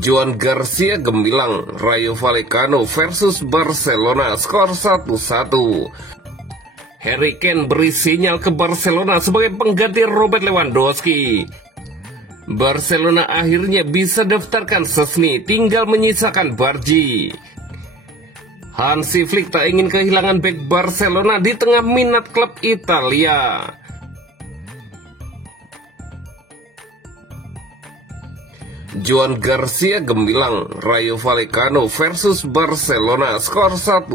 Joan Garcia gemilang, Rayo Vallecano versus Barcelona skor 1-1. Harry Kane beri sinyal ke Barcelona sebagai pengganti Robert Lewandowski. Barcelona akhirnya bisa daftarkan Szczesny, tinggal menyisakan Bargi. Hansi Flick tak ingin kehilangan bek Barcelona di tengah minat klub Italia. Joan Garcia gemilang, Rayo Vallecano versus Barcelona skor 1-1.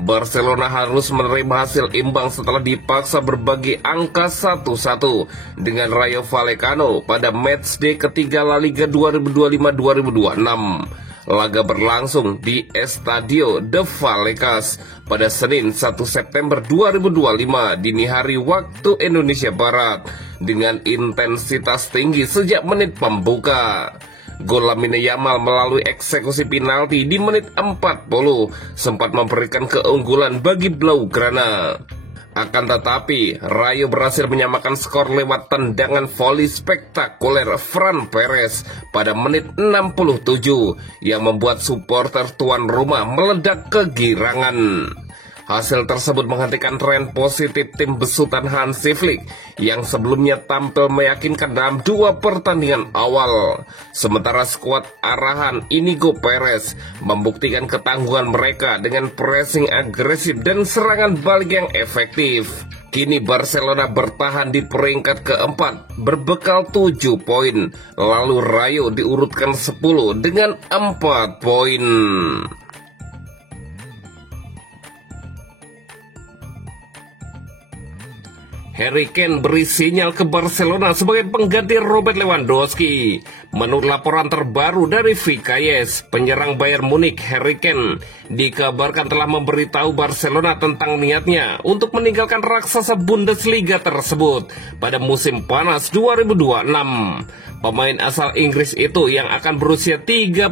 Barcelona harus menerima hasil imbang setelah dipaksa berbagi angka 1-1 dengan Rayo Vallecano pada matchday ketiga La Liga 2025-2026. Laga berlangsung di Estadio de Vallecas pada Senin 1 September 2025 dini hari waktu Indonesia Barat dengan intensitas tinggi sejak menit pembuka. Gol Lamine Yamal melalui eksekusi penalti di menit 40 sempat memberikan keunggulan bagi Blaugrana. Akan tetapi, Rayo berhasil menyamakan skor lewat tendangan voli spektakuler Fran Perez pada menit 67 yang membuat supporter tuan rumah meledak kegirangan. Hasil tersebut menghentikan tren positif tim besutan Hansi Flick yang sebelumnya tampil meyakinkan dalam 2 pertandingan awal. Sementara skuad arahan Inigo Perez membuktikan ketangguhan mereka dengan pressing agresif dan serangan balik yang efektif. Kini Barcelona bertahan di peringkat keempat berbekal 7 poin, lalu Rayo diurutkan 10 dengan 4 poin. Harry Kane beri sinyal ke Barcelona sebagai pengganti Robert Lewandowski. Menurut laporan terbaru dari VKS, penyerang Bayern Munich Harry Kane dikabarkan telah memberitahu Barcelona tentang niatnya untuk meninggalkan raksasa Bundesliga tersebut pada musim panas 2026. Pemain asal Inggris itu yang akan berusia 33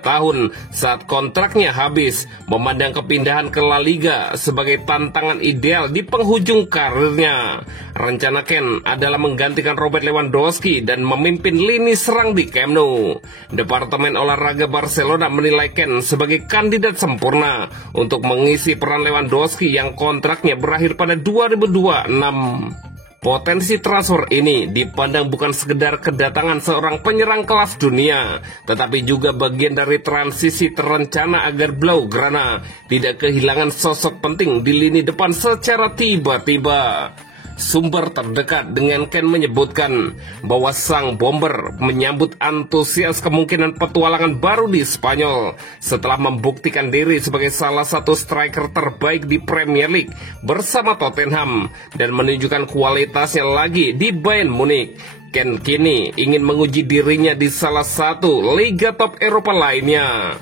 tahun saat kontraknya habis memandang kepindahan ke La Liga sebagai tantangan ideal di penghujung karirnya. Rencana Kane adalah menggantikan Robert Lewandowski dan memimpin lini serang di Camp Nou. Departemen olahraga Barcelona menilai Kane sebagai kandidat sempurna untuk mengisi peran Lewandowski yang kontraknya berakhir pada 2026. Potensi transfer ini dipandang bukan sekedar kedatangan seorang penyerang kelas dunia, tetapi juga bagian dari transisi terencana agar Blaugrana tidak kehilangan sosok penting di lini depan secara tiba-tiba. Sumber terdekat dengan Kane menyebutkan bahwa sang bomber menyambut antusias kemungkinan petualangan baru di Spanyol setelah membuktikan diri sebagai salah satu striker terbaik di Premier League bersama Tottenham dan menunjukkan kualitasnya lagi di Bayern Munich. Kane kini ingin menguji dirinya di salah satu liga top Eropa lainnya.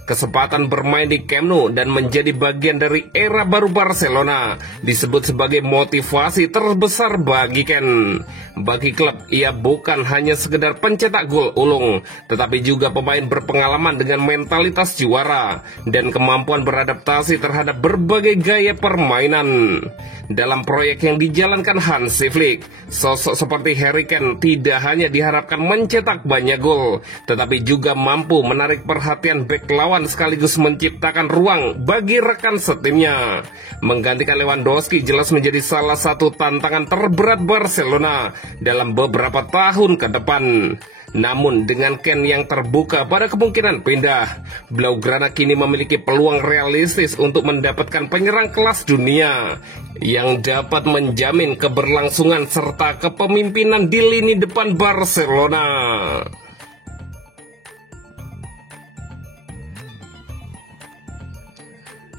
Kesempatan bermain di Camp Nou dan menjadi bagian dari era baru Barcelona disebut sebagai motivasi terbesar bagi Kane. Bagi klub, ia bukan hanya sekedar pencetak gol ulung, tetapi juga pemain berpengalaman dengan mentalitas juara dan kemampuan beradaptasi terhadap berbagai gaya permainan. Dalam proyek yang dijalankan Hansi Flick, sosok seperti Harry Kane tidak hanya diharapkan mencetak banyak gol, tetapi juga mampu menarik perhatian bek lawan sekaligus menciptakan ruang bagi rekan setimnya. Menggantikan Lewandowski jelas menjadi salah satu tantangan terberat Barcelona dalam beberapa tahun ke depan. Namun dengan Kane yang terbuka pada kemungkinan pindah, Blaugrana kini memiliki peluang realistis untuk mendapatkan penyerang kelas dunia yang dapat menjamin keberlangsungan serta kepemimpinan di lini depan Barcelona.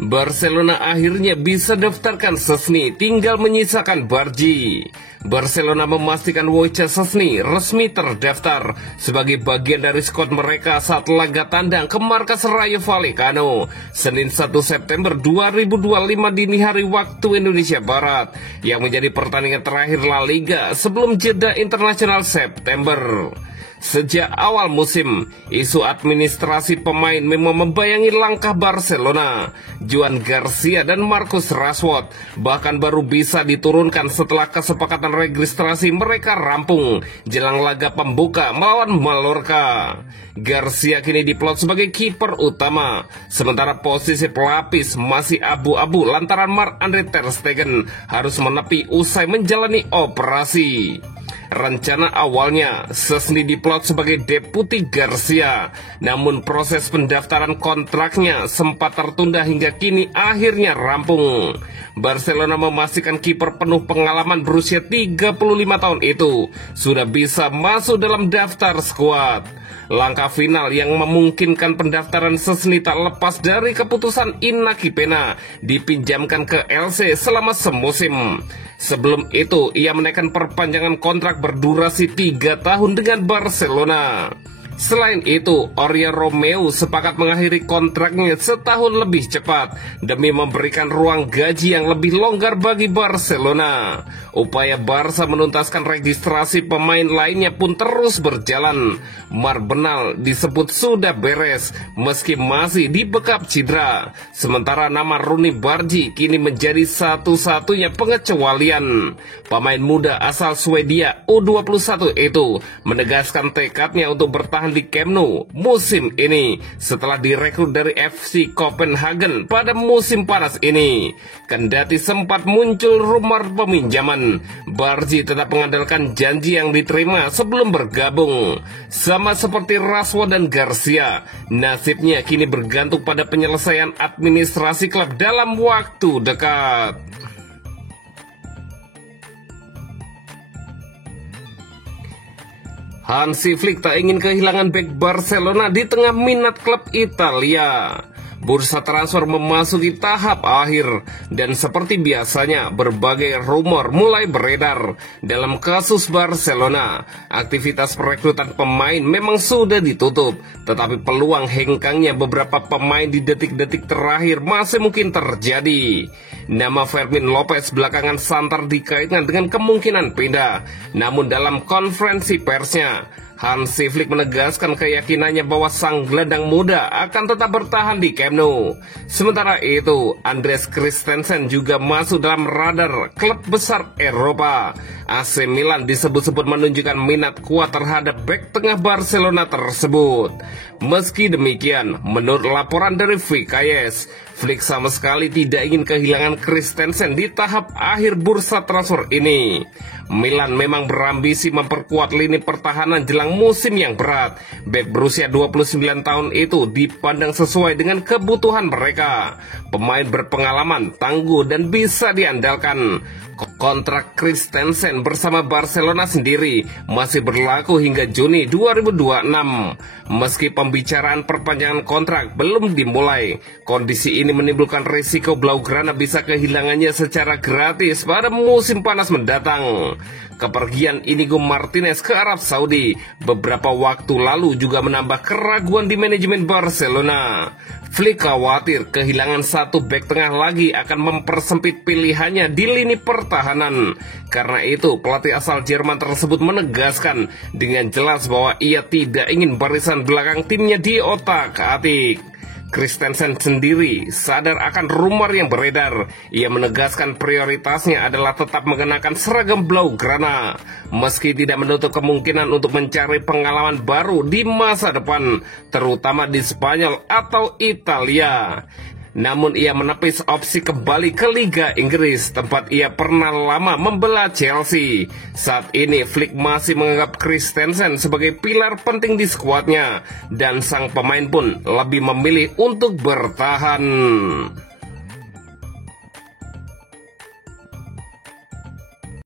Barcelona akhirnya bisa daftarkan Szczesny, tinggal menyisakan Bargi. Barcelona memastikan Wojciech Szczesny resmi terdaftar sebagai bagian dari skuad mereka saat laga tandang ke markas Rayo Vallecano Senin 1 September 2025 dini hari waktu Indonesia Barat, yang menjadi pertandingan terakhir La Liga sebelum jeda internasional September. Sejak awal musim, isu administrasi pemain memang membayangi langkah Barcelona. Juan Garcia dan Marcus Rashford bahkan baru bisa diturunkan setelah kesepakatan registrasi mereka rampung jelang laga pembuka melawan Mallorca. Garcia kini diplot sebagai kiper utama, sementara posisi pelapis masih abu-abu lantaran Marc-Andre ter Stegen harus menepi usai menjalani operasi. Rencana awalnya Szczęsny diplot sebagai deputi Garcia, namun proses pendaftaran kontraknya sempat tertunda hingga kini akhirnya rampung. Barcelona memastikan kiper penuh pengalaman berusia 35 tahun itu sudah bisa masuk dalam daftar skuad. Langkah final yang memungkinkan pendaftaran Szczęsny tak lepas dari keputusan Inaki Pena dipinjamkan ke LC selama semusim. Sebelum itu, ia menaikkan perpanjangan kontrak berdurasi 3 tahun dengan Barcelona. Selain itu, Oriol Romeu sepakat mengakhiri kontraknya setahun lebih cepat demi memberikan ruang gaji yang lebih longgar bagi Barcelona. Upaya Barca menuntaskan registrasi pemain lainnya pun terus berjalan. Marbernal disebut sudah beres meski masih dibekap cedera. Sementara nama Rooney Bargi kini menjadi satu-satunya pengecualian. Pemain muda asal Swedia U21 itu menegaskan tekadnya untuk bertahan di Camp Nou musim ini setelah direkrut dari FC Copenhagen pada musim panas ini. Kendati sempat muncul rumor peminjaman, Bargi tetap mengandalkan janji yang diterima sebelum bergabung. Sama seperti Rashford dan Garcia, nasibnya kini bergantung pada penyelesaian administrasi klub dalam waktu dekat. Hansi Flick tak ingin kehilangan bek Barcelona di tengah minat klub Italia. Bursa transfer memasuki tahap akhir dan seperti biasanya berbagai rumor mulai beredar dalam kasus Barcelona. Aktivitas perekrutan pemain memang sudah ditutup, tetapi peluang hengkangnya beberapa pemain di detik-detik terakhir masih mungkin terjadi. Nama Fermin Lopez belakangan santer dikaitkan dengan kemungkinan pindah, namun dalam konferensi persnya Hansi Flick menegaskan keyakinannya bahwa sang gelandang muda akan tetap bertahan di Camp Nou. Sementara itu, Andreas Christensen juga masuk dalam radar klub besar Eropa. AC Milan disebut-sebut menunjukkan minat kuat terhadap bek tengah Barcelona tersebut. Meski demikian, menurut laporan dari VKS, Flick sama sekali tidak ingin kehilangan Christensen di tahap akhir bursa transfer ini. Milan memang berambisi memperkuat lini pertahanan jelang musim yang berat. Bek berusia 29 tahun itu dipandang sesuai dengan kebutuhan mereka. Pemain berpengalaman, tangguh, dan bisa diandalkan. Kontrak Christensen bersama Barcelona sendiri masih berlaku hingga Juni 2026. Meski pembicaraan perpanjangan kontrak belum dimulai, kondisi ini menimbulkan risiko Blaugrana bisa kehilangannya secara gratis pada musim panas mendatang. Kepergian Inigo Martinez ke Arab Saudi beberapa waktu lalu juga menambah keraguan di manajemen Barcelona. Flick khawatir kehilangan satu bek tengah lagi akan mempersempit pilihannya di lini pertahanan. Karena itu, pelatih asal Jerman tersebut menegaskan dengan jelas bahwa ia tidak ingin barisan belakang timnya diotak-atik. Christensen sendiri sadar akan rumor yang beredar. Ia menegaskan prioritasnya adalah tetap mengenakan seragam Blaugrana, meski tidak menutup kemungkinan untuk mencari pengalaman baru di masa depan, terutama di Spanyol atau Italia. Namun ia menepis opsi kembali ke Liga Inggris, tempat ia pernah lama membela Chelsea. Saat ini Flick masih menganggap Christensen sebagai pilar penting di skuadnya, dan sang pemain pun lebih memilih untuk bertahan.